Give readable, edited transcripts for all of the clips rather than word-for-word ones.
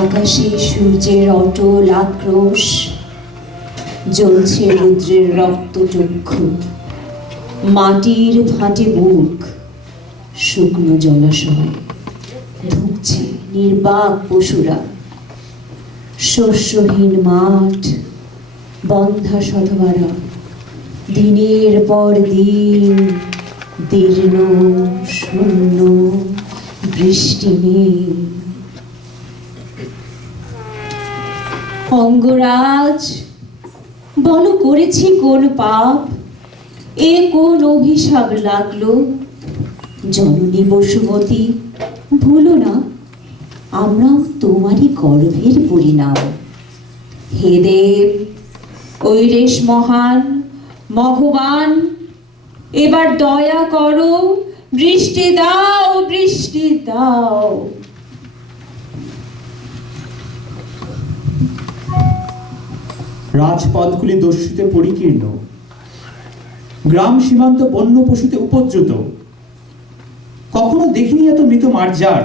আকাশে সূর্যের অটল আক্রোশ, জ্বলছে রুদ্রের রক্তচক্ষু, মাটির ফাটে বুক, শুকনো জলাশয় ধুঁকছে নির্বাক পশুরা, শস্যহীন মাঠ, বন্ধা সধবারা, দিনের পর দিন দীর্ণ শূন্য, বৃষ্টি নেই। অঙ্গরাজ, বলো করেছি কোন পাপ, এ কোন অভিশাপ লাগলো? জননী বসুমতী, ভুলো না আমরাও তোমারই গর্ভের পরিণাম। হে দেব, ঐরেশ মহান, মঘবান, এবার দয়া করো, বৃষ্টি দাও, বৃষ্টি দাও। রাজপথগুলি দস্যুতে পরিকীর্ণ, গ্রাম সীমান্ত বন্য পশুতে উপদ্রুত। কখনো দেখিনি এত মৃত মার্জার।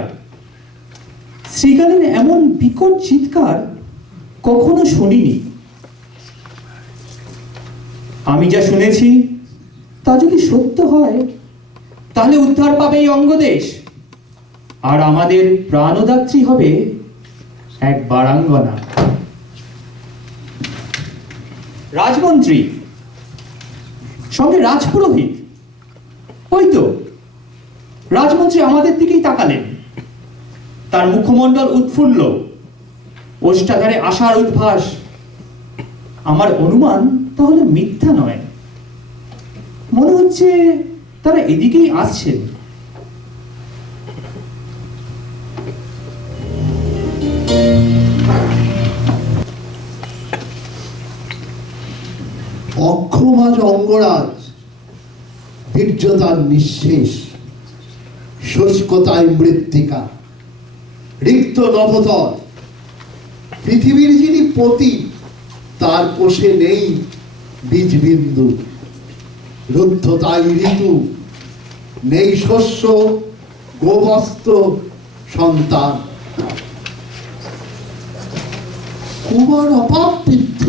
শ্রীকালের এমন বিকট চিৎকার কখনো শুনিনি। আমি যা শুনেছি তা যদি সত্য হয়, তাহলে উদ্ধার পাবে এই অঙ্গদেশ, আর আমাদের প্রাণদাত্রী হবে এক বারাঙ্গনা। রাজমন্ত্রী সঙ্গে রাজপুরোহিত, ওই তো রাজমন্ত্রী আমাদের দিকেই তাকালেন। তার মুখমণ্ডল উৎফুল্ল, ওষ্ঠাধারে আশার উদ্ভাস। আমার অনুমান তাহলে মিথ্যা নয়। মনে হচ্ছে তারা এদিকেই আসছেন। অক্ষমাজ অঙ্গরাজ, বীর্যতার নিঃশেষ, শুষ্কতায় মৃত্তিকা, রিক্ত নভতল। পৃথিবীর যিনি পতি, তার কোষে নেই বীজবিন্দু। রুদ্ধতাই ঋতু, নেই শস্য, গোবস্ত্র, সন্তান। কুমার অপাবৃদ্ধ,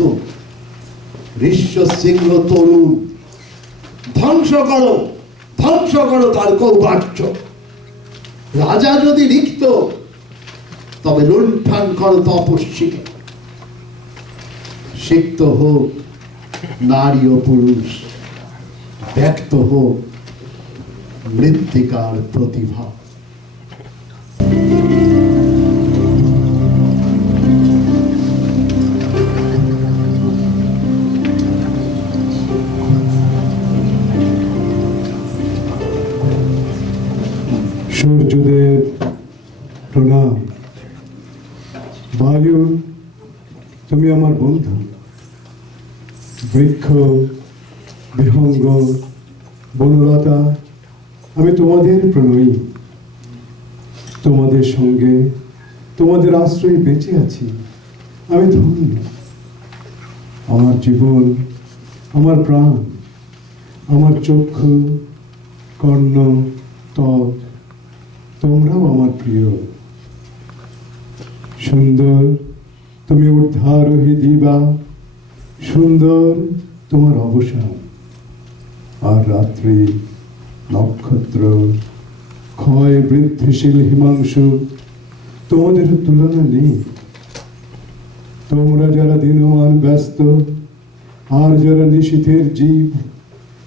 ঋষ্যশৃঙ্গ তরুণ। ধ্বংস করো, ধ্বংস করো তার কৌবার্য। রাজা যদি রিক্ত, তবে লুণ্ঠন করো তপস্বীকে। সিক্ত হোক নারী ও পুরুষ, ব্যক্ত হোক মৃত্তিকার প্রতিভা। সূর্যদেব প্রণাম। বায়ু, তুমি আমার বন্ধু। বৃক্ষ, বিহঙ্গ, বনলতা, আমি তোমাদের প্রণয়ী। তোমাদের সঙ্গে, তোমাদের আশ্রয়ে বেঁচে আছি। আমি ধন্য। আমার জীবন, আমার প্রাণ, আমার চক্ষু, কর্ণ, ত্বক, তোমরাও আমার প্রিয়। সুন্দর তুমি ঊর্ধ্বারোহী দিবা, সুন্দর তোমার অবসান। আর রাত্রি, নক্ষত্র, ক্ষয় বৃদ্ধিশীল হিমাংশু, তোমাদের তুলনা নেই। তোমরা যারা দিনমান ব্যস্ত, আর যারা নিশীথের জীব,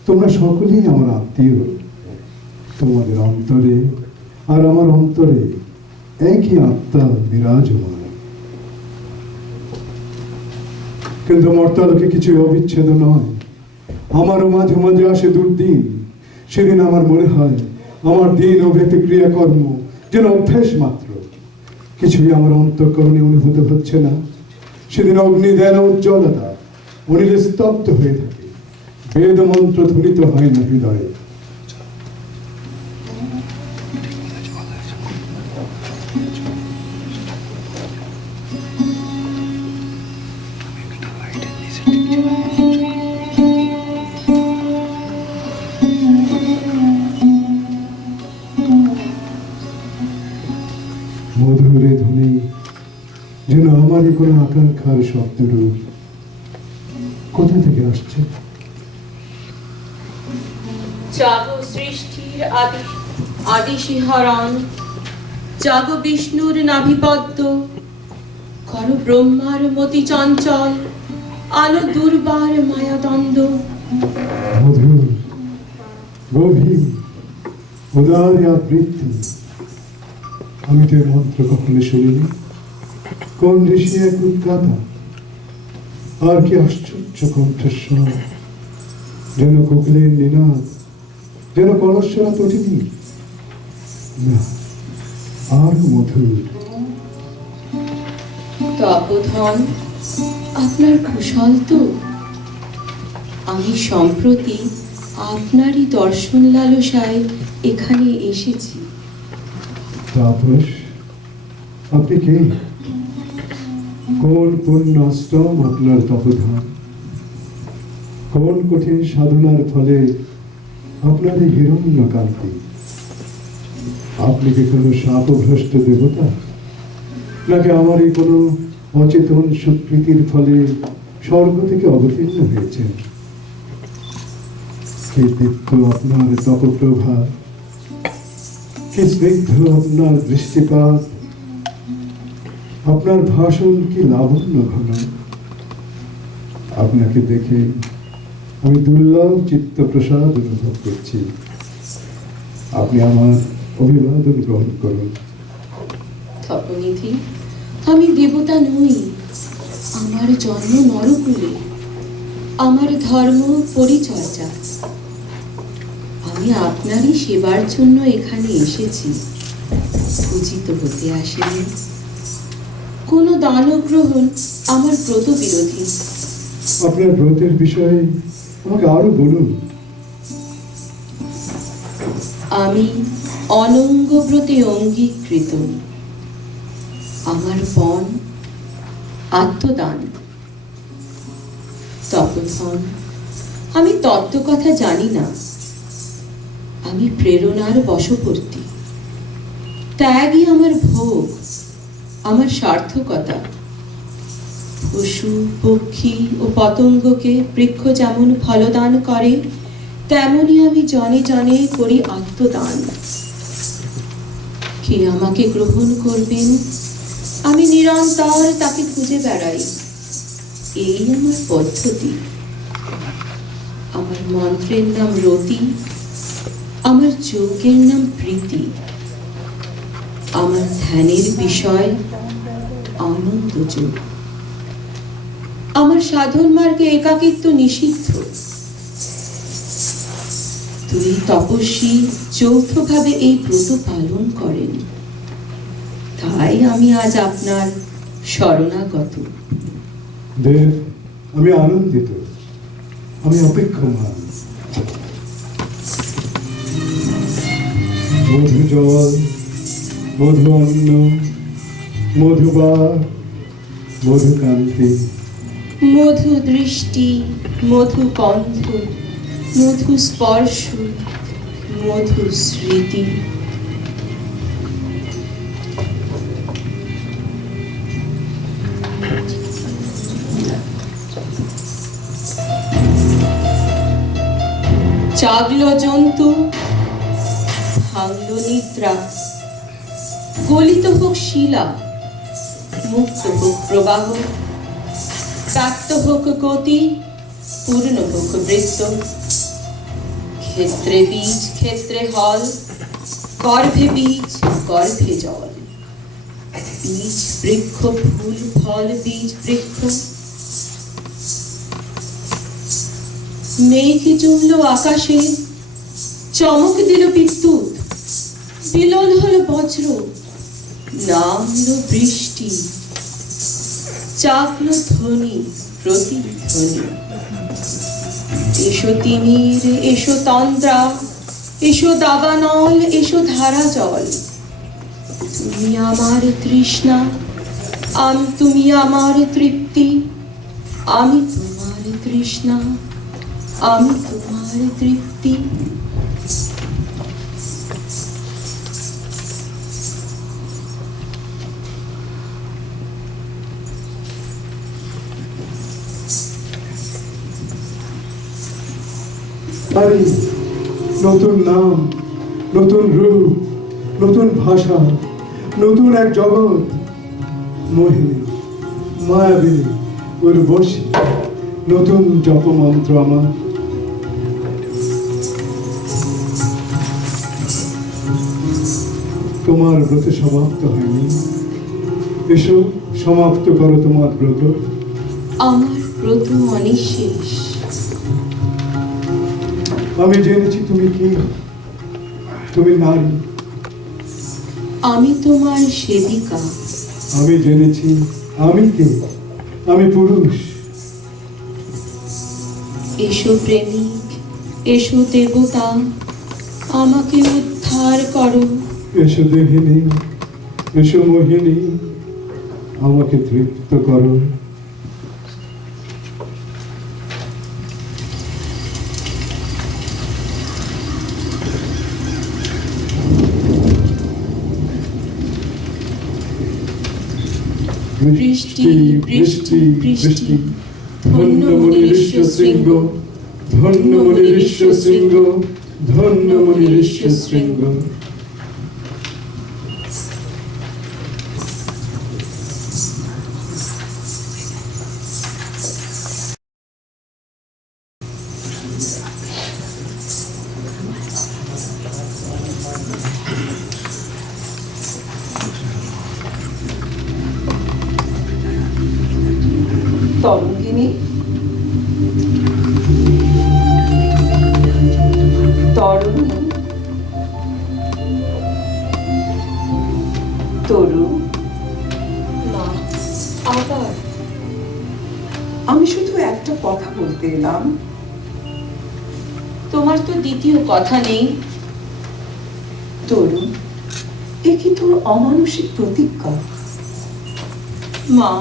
তোমরা সকলেই আমার আত্মীয়। তোমাদের অন্তরে আর আমার অন্তরে একই আত্মা বিরাজমান। কিন্তু মর্তালোকে কিছুই অবিচ্ছেদ নয়। আমারও মাঝে মাঝে আসে দুর্দিন। সেদিন আমার মনে হয় আমার দিন ও ব্যক্তি ক্রিয়াকর্ম যেন অভ্যেস মাত্র, কিছুই আমার অন্তঃকরণে অনুভূত হচ্ছে না। সেদিন অগ্নি দেন উজ্জ্বলতা অনিলে স্তব্ধ হয়ে থাকে, বেদ মন্ত্র ধ্বনিত হয় না হৃদয়ে। মধুরে ধ্বনি যেন আমারই কোনো আকাঙ্ক্ষার শব্দরূপ। কোথা থেকে আসছে? জাগো সৃষ্টির আদি শিহরণ, জাগো বিষ্ণুর নাভিপদ্ম, কর ব্রহ্মার মতি চঞ্চল, আলো দুর্বার মায়াদ্বন্দ্ব। মধুর, গভীর, উদার আবৃত্তি। আমি তো এ মন্ত্র কখনো শুনিনি। কোন ঋষি এক উদ্গাতা, আর কি আশ্চর্য কণ্ঠস্বর, যেন কোকিলের নিনাদ, যেন কলস্বরা তটিনী, না আর মধুর। তপোধন, আপনার কুশল তো? আমি সম্প্রতি আপনারই দর্শন লালসায় এখানে এসেছি। তাপস, আপনি কে? কোন পুণ্য আশ্রম আপনার তপধান? কোন কঠিন সাধনার ফলে আপনার এই হিরণ্য কান্তি? আপনি কি কোনো শাপভ্রষ্ট দেবতা, নাকি আমার এই কোনো অচেতন স্বীকৃতির ফলে স্বর্গ থেকে অবতীর্ণ হয়েছেন? কি দীপ্ত আপনার তপপ্রভা, কি স্নিগ্ধ আপনার দৃষ্টিপাত, আপনার ভাষণ কি লাবণ্য ঘন। আপনাকে দেখে আমি দুর্লভ চিত্ত প্রসাদ অনুভব করছি। আপনি আমার অভিবাদন গ্রহণ করুন। তপনিধি, আমি দেবতা নই। আমার জন্ম নরকুলে, আমার ধর্ম পরিচর্যা। আমি আপনারই সেবার জন্য এখানে এসেছি, পূজিত হতে আসিনি। কোনো দান গ্রহণ আমার ব্রত বিরোধী। আপনার ব্রতের বিষয়ে আমাকে আরো বলুন। আমি অনঙ্গ ব্রতে অঙ্গীকৃত। আমার পণ আত্মদান। তপোধন, আমি তত্ত্ব কথা জানি না। আমি প্রেরণার বশবর্তী। ত্যাগই আমার ভোগ, আমার সার্থকতা। পশু পক্ষী ও পতঙ্গকে বৃক্ষ যেমন ফলদান করে, তেমনি আমি জনে জনে করি আত্মদান। কে আমাকে গ্রহণ করবেন, আমি নিরন্তর তাকে খুঁজে বেড়াই। এই আমার পদ্ধতি। আমার মন্ত্রের নাম রতি, আমার যজ্ঞের নাম প্রীতি, আমার ধ্যানের বিষয় আনন্দ যোগ। আমার সাধন মার্গে একাকিত্ব নিষিদ্ধ। দুই তপস্বী যৌথভাবে এই ব্রত পালন করেন, তাই আমি আজ আপনার শরণাগত। দেব, আমি আনন্দিত, আমি অপেক্ষমান। মধু জল, মধু অন্ন, মধুবার, মধুকান্তি। মধু দৃষ্টি, মধু গন্ধ, মধু স্পর্শ, মধু স্মৃতি। জাগলো জন্তু, ভাঙলো নিদ্রা, গলিত হোক শিলা, মুক্ত হোক প্রবাহ, প্রাপ্ত হোক গতি, পূর্ণ হোক বৃত্ত। ক্ষেত্রে বীজ, ক্ষেত্রে হল, গর্ভে বীজ, গর্ভে জল। বীজ বৃক্ষ, ফুল ফল, বীজ বৃক্ষ। মেঘ জমলো আকাশে, চমক দিল বিদ্যুৎ, বিলল হলো বজ্র, নামলো বৃষ্টি, চাকলো ধ্বনি, প্রতিধ্বনি। এসো তিমির, এসো তন্দ্রা, এসো দাবানল, এসো ধারা জল। তুমি আমার তৃষ্ণা, তুমি আমার তৃপ্তি, আমি তোমার তৃষ্ণা, আমি তোমার তৃপ্তি। আরে নতুন নাম, নতুন রূপ, নতুন ভাষা, নতুন এক জগৎ, মোহিনী, মায়াবিনী, উর্বশী, নতুন জপমন্ত্র আমার। তোমার ব্রত সমাপ্ত হয়নি, এসো সমাপ্ত করো তোমার ব্রত। আমার ব্রত অনিঃশেষ। আমি জেনেছি তুমি কি, তুমি নারী। আমি তোমার সেবিকা। আমি জেনেছি আমি কে, আমি পুরুষ। এসো প্রেমিক, এসো দেবতা, আমাকে উদ্ধার করো। এসো দেহিনী, এসো মোহিনী, আমাকে তৃপ্ত করো। বৃষ্টি, বৃষ্টি, বৃষ্টি, ধন্য মুনির শৃঙ্গ, ধন্য মুনির শৃঙ্গ, ধন্য মুনির শৃঙ্গ। তরঙ্গিনী, তরুণী, তরু, মা, আবার আমি শুধু একটা কথা বলতে এলাম। তোমার তো দ্বিতীয় কথা নেই। তরু, এ কি তোর অমানসিক প্রতিজ্ঞা? মা,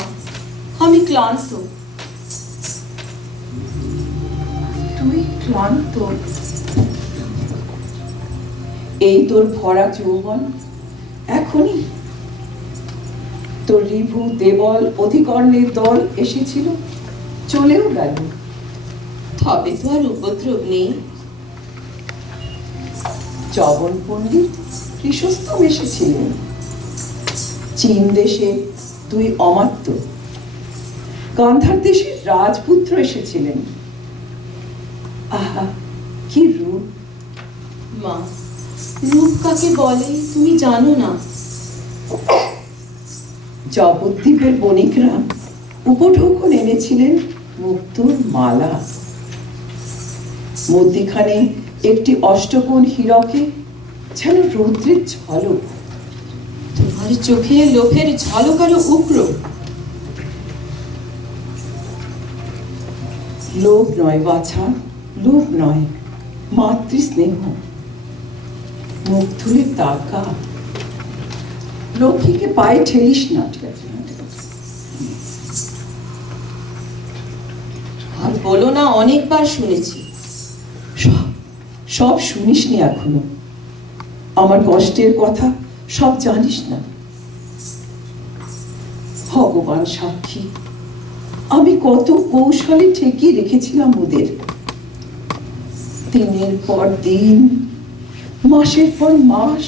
আমি ক্লান্ত। তুই ক্লান্ত? এই তোর ভরা যৌবন এখনই? তোর রিভু, দেবল, অধিকর্ণের দল এসেছিল, চলেও গেল। তবে তো আর উপদ্রব নেই। চবন পণ্ডিত কৃষস্তম এসেছিলেন। চীন দেশে দুই অমাত্য, গান্ধার দেশের রাজপুত্র এসেছিলেন। আহা, কি রূপ! মা, রূপ কাকে বলে তুমি জানো না। জবদ্বীপের বণিকরা উপঢৌকন এনেছিলেন মুক্তোর মালা। মধ্যিখানে একটি অষ্টকোণ হীরকে যেন রৌদ্রের ঝলক। তোমার চোখে লোভের ঝলক আরো উগ্র। লোভ নয় বাছা, লোভ নয়, মাতৃস্নেহ। মুখ তুলে তাকা, লক্ষ্মীকে পায়ে ঠেলিস না। ঠিক আছে, ঠিক আছে। আর বলো না, অনেকবার শুনেছি। সব সব শুনিসনি এখনো। আমার কষ্টের কথা সব জানিস না। ভগবান সাক্ষী, আমি কত কৌশলে ঠেকিয়ে রেখেছিলাম ওদের। দিনের পর দিন, মাসের পর মাস,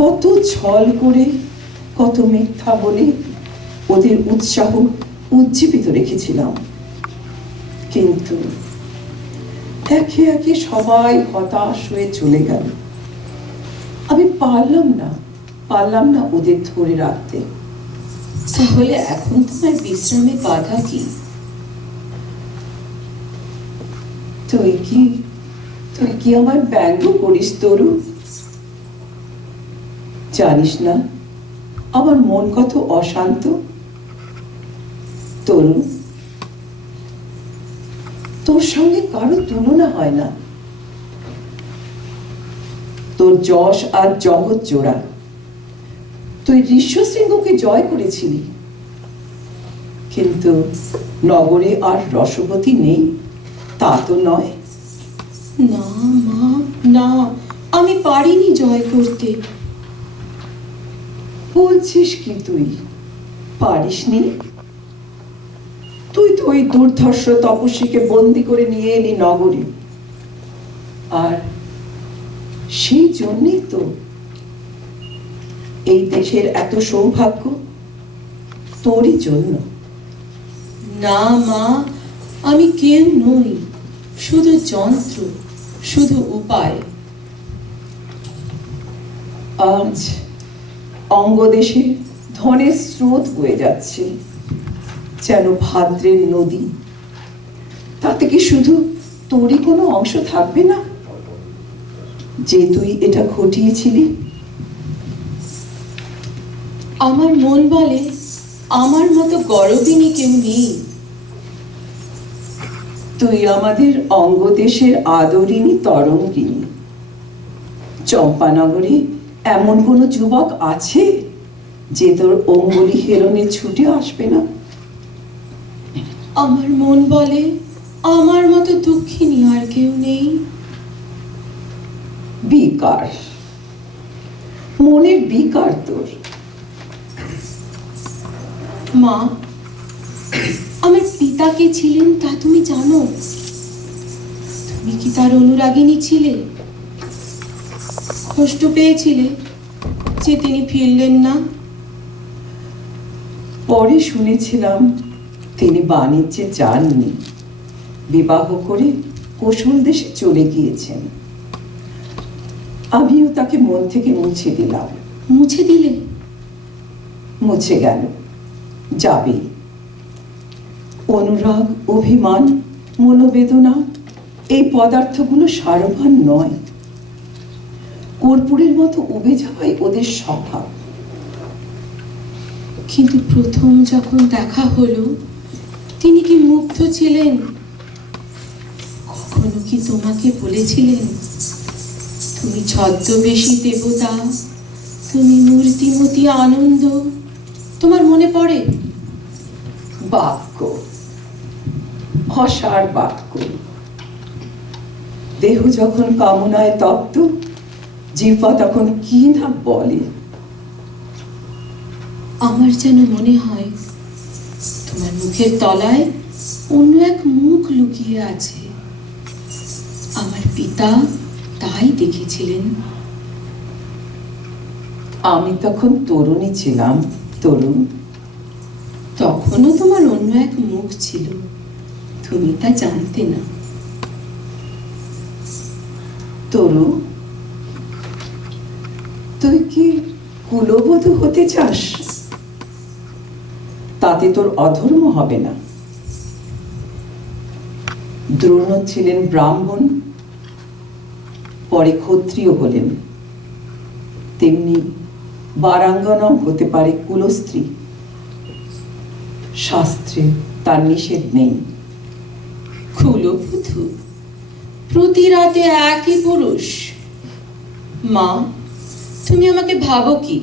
কত ছল করে, কত মিথ্যা বলে ওদের উৎসাহ উজ্জীবিত রেখেছিলাম। কিন্তু একে একে সবাই হতাশ হয়ে চলে গেল। আমি পারলাম না ওদের ধরে রাখতে। তাহলে এখন তোমার বিশ্রামে বাধা কি? তুই কি আমার ব্যঙ্গ করিস তরু? জানিস না আমার মন কত অশান্ত। তরু, তোর সঙ্গে কারো তুলনা হয় না। তোর যশ আর জগৎ জোড়া। তুই ঋষ্যশৃঙ্গকে জয় করেছিলি, কিন্তু নগরে আর রসবতী নেই তা তো নয়। না মা, না, আমি পারিনি জয় করতে। বলছিস কি তুই পারিসনি? তুই তো ওই দুর্ধর্ষ তপস্বীকে বন্দি করে নিয়ে এলি নগরে। আর সেই জন্যই তো এই দেশের এত সৌভাগ্য তোরই জন্য। না মা, আমি কেউ নই, শুধু যন্ত্র, শুধু উপায়। আজ অঙ্গদেশে ধনের স্রোত বয়ে যাচ্ছে যেন ভাদ্রের নদী। তাতে কি শুধু তোরই কোনো অংশ থাকবে না, যে তুই এটা ঘটিয়েছিলি? আমার মন বলে আমার মতো গরবিনী কেউ নেই। তুই আমাদের অঙ্গদেশের আদরিনী তরঙ্গিনী। চম্পানগরে এমন কোনো যুবক আছে যে তোর অঙ্গুলি হেলনে ছুটে আসবে না? আমার মন বলে আমার মতো দুঃখিনী আর কেউ নেই। বিকার, মনের বিকার তোর। মা, আমার পিতা কে ছিলেন তা তুমি জানো? তুমি কি তার অনুরাগিনী ছিলে? কষ্ট পেয়েছিলে যে তিনি ফিরলেন না? পরে শুনেছিলাম তিনি বাণিজ্যে যাননি, বিবাহ করে কোশল দেশে চলে গিয়েছেন। আমিও তাকে মন থেকে মুছে দিলাম। মুছে দিলে? মুছে গেল, যাবে। অনুরাগ, অভিমান, মনোবেদনা এই পদার্থগুলো সারভান নয়। কর্পূরের মতো উবে যাওয়াই ওদের স্বভাব। কিন্তু প্রথম যখন দেখা হলো তিনি কি মুগ্ধ ছিলেন? কখনো কি তোমাকে বলেছিলেন তুমি ছদ্মবেশী দেবতা, তুমি মূর্তিমতী আনন্দ? তোমার মনে পড়ে? বাক্য, অসার বাক্য। দেহ যখন কামনায় তপ্ত, জিহ্বা তখন কি না বলে। আমার যেন মনে হয় তোমার মুখের তলায় অন্য এক মুখ লুকিয়ে আছে। আমার পিতা তাই দেখেছিলেন। আমি তখন তরুণী ছিলাম, তরুণ। তখনও তোমার অন্য এক মুখ ছিল, তুমি তা জানতে না। তরু, তুই কি কুলবধূ হতে চাস? তাতে তোর অধর্ম হবে না। দ্রোণ ছিলেন ব্রাহ্মণ, পরে ক্ষত্রিয় হলেন। তেমনি বারাঙ্গনাও হতে পারে কুলস্ত্রী। শাস্ত্রে তার নিষেধ নেই। কুলবধূ, প্রতি রাতে একই পুরুষ। মা, তুমি আমাকে ভাবো কি?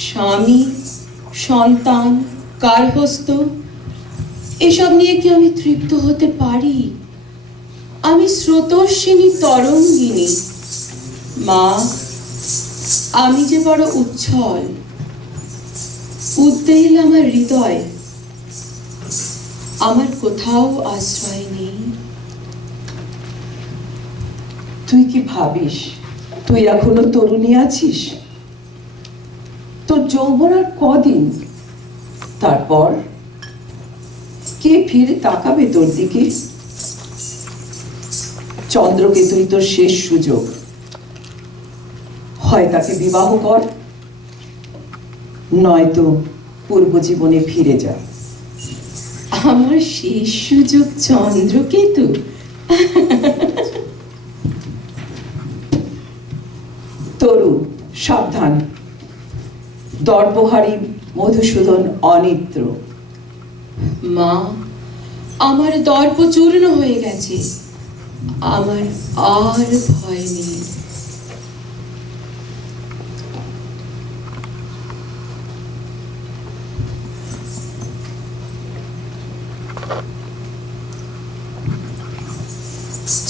স্বামী, সন্তান, গার্হস্থ্য এসব নিয়ে কি আমি তৃপ্ত হতে পারি? আমি স্রোতস্বিনী তরঙ্গিনী। মা, আমি যে বড় উচ্ছল, উদ্বেল আমার হৃদয়। আমার কোথাও আশ্রয় নেই। তুই কি ভাবিস তুই এখনো তরুণী আছিস? তোর যৌবন আর কদিন, তারপর কে ফিরে তাকাবে তোর দিকে? চন্দ্রকেতুই তোর শেষ সুযোগ। হয় তাকে বিবাহ কর, নয়তো পূর্ব জীবনে ফিরে যা। আমার শেষ সুযোগ চন্দ্রকেতু? তরু, সাবধান। দর্পহারী মধুসূদন অনিদ্র। মা, আমার দর্প চূর্ণ হয়ে গেছে, আমার আর ভয় নেই।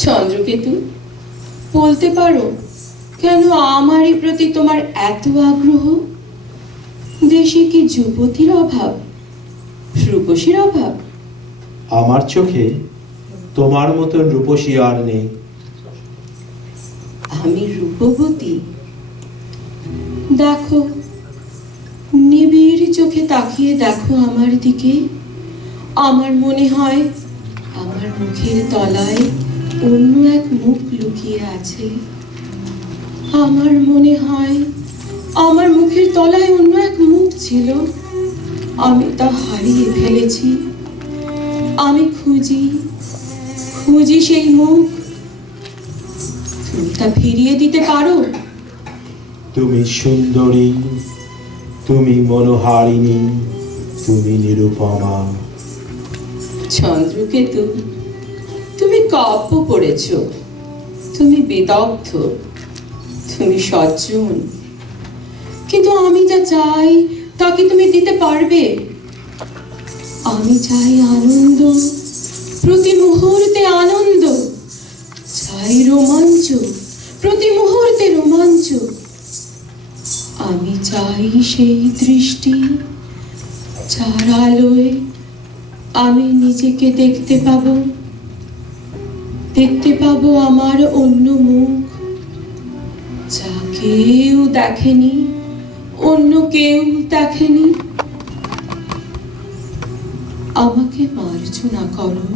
চন্দ্রকেতু, বলতে পারো কেন আমারই প্রতি তোমার এত আগ্রহ? দেশে কি যুবতীর অভাব, রূপসীর অভাব? আমার চোখে তোমার মতন রূপসী আর নেই। আমি রূপবতী? দেখো, নিবিড় চোখে তাকিয়ে দেখো আমার দিকে। আমার মনে হয় আমার মুখের তলায় অন্য এক মুখ লুকিয়ে আছে। আমার মনে হয় আমার মুখের তলায় অন্য এক মুখ ছিল, আমি তা হারিয়ে ফেলেছি। আমি খুঁজি খুঁজি সেই মুখ। তুমি তা ফিরিয়ে দিতে পারো? তুমি সুন্দরী, তুমি মনোহারিণী, তুমি নিরুপমা। চন্দ্রকেতু, তুমি কাব্য পড়েছ, তুমি বেদগ্ধ, তুমি সজ্জন, কিন্তু আমি যা চাই তা কি তুমি দিতে পারবে? আমি চাই আনন্দ, প্রতি মুহূর্তে আনন্দ, চাই রোমাঞ্চ, প্রতি মুহূর্তে রোমাঞ্চ। আমি চাই সেই দৃষ্টি যার আলোয় আমি নিজেকে দেখতে পাবো আমার অন্য মুখ, যা কেউ দেখেনি, অন্য কেউ দেখেনি। আমাকে মার্জনা করো,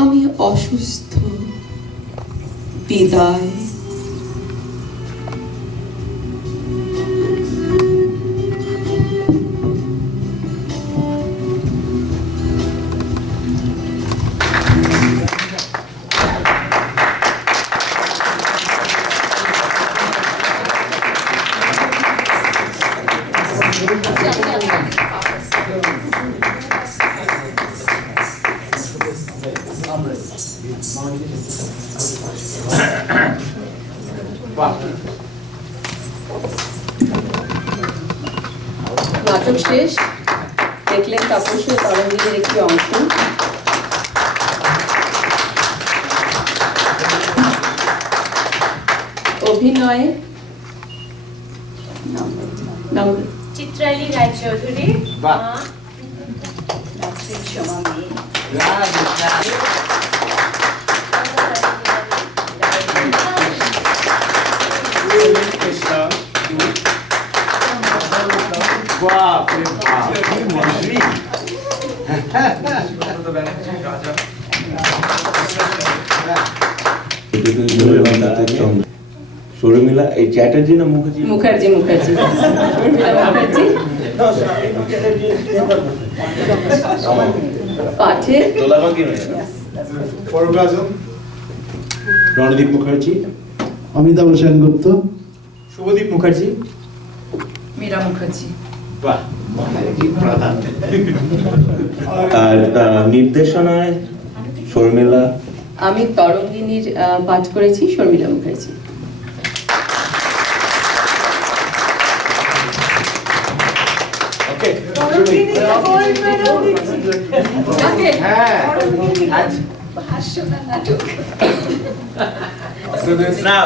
আমি অসুস্থ। বিদায়। নাটক শেষ। দেখলেন তাপস ও তরঙ্গিনীর একটি অংশ। অভিনয়ে চিত্রালী রায়চৌধুরী, মা নাসরিন শোভা মেয়ে, শর্মিলা এই চ্যাটার্জি না মুখার্জি? মুখার্জি। শর্মিলা মুখার্জি। পাঠে রণদীপ মুখার্জি, অমিতাভ সেনগুপ্ত, শুভদীপ মুখার্জি, মীরা মুখার্জি। আর নির্দেশনায় শর্মিলা। আমি তরঙ্গিনীর পাঠ করেছি, শর্মিলা মুখার্জি। না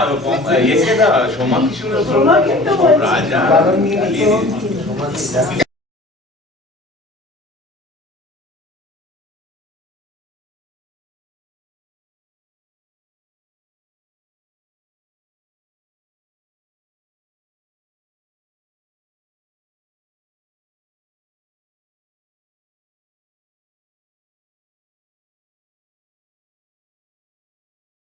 সোমা কি সুন্দর রাজা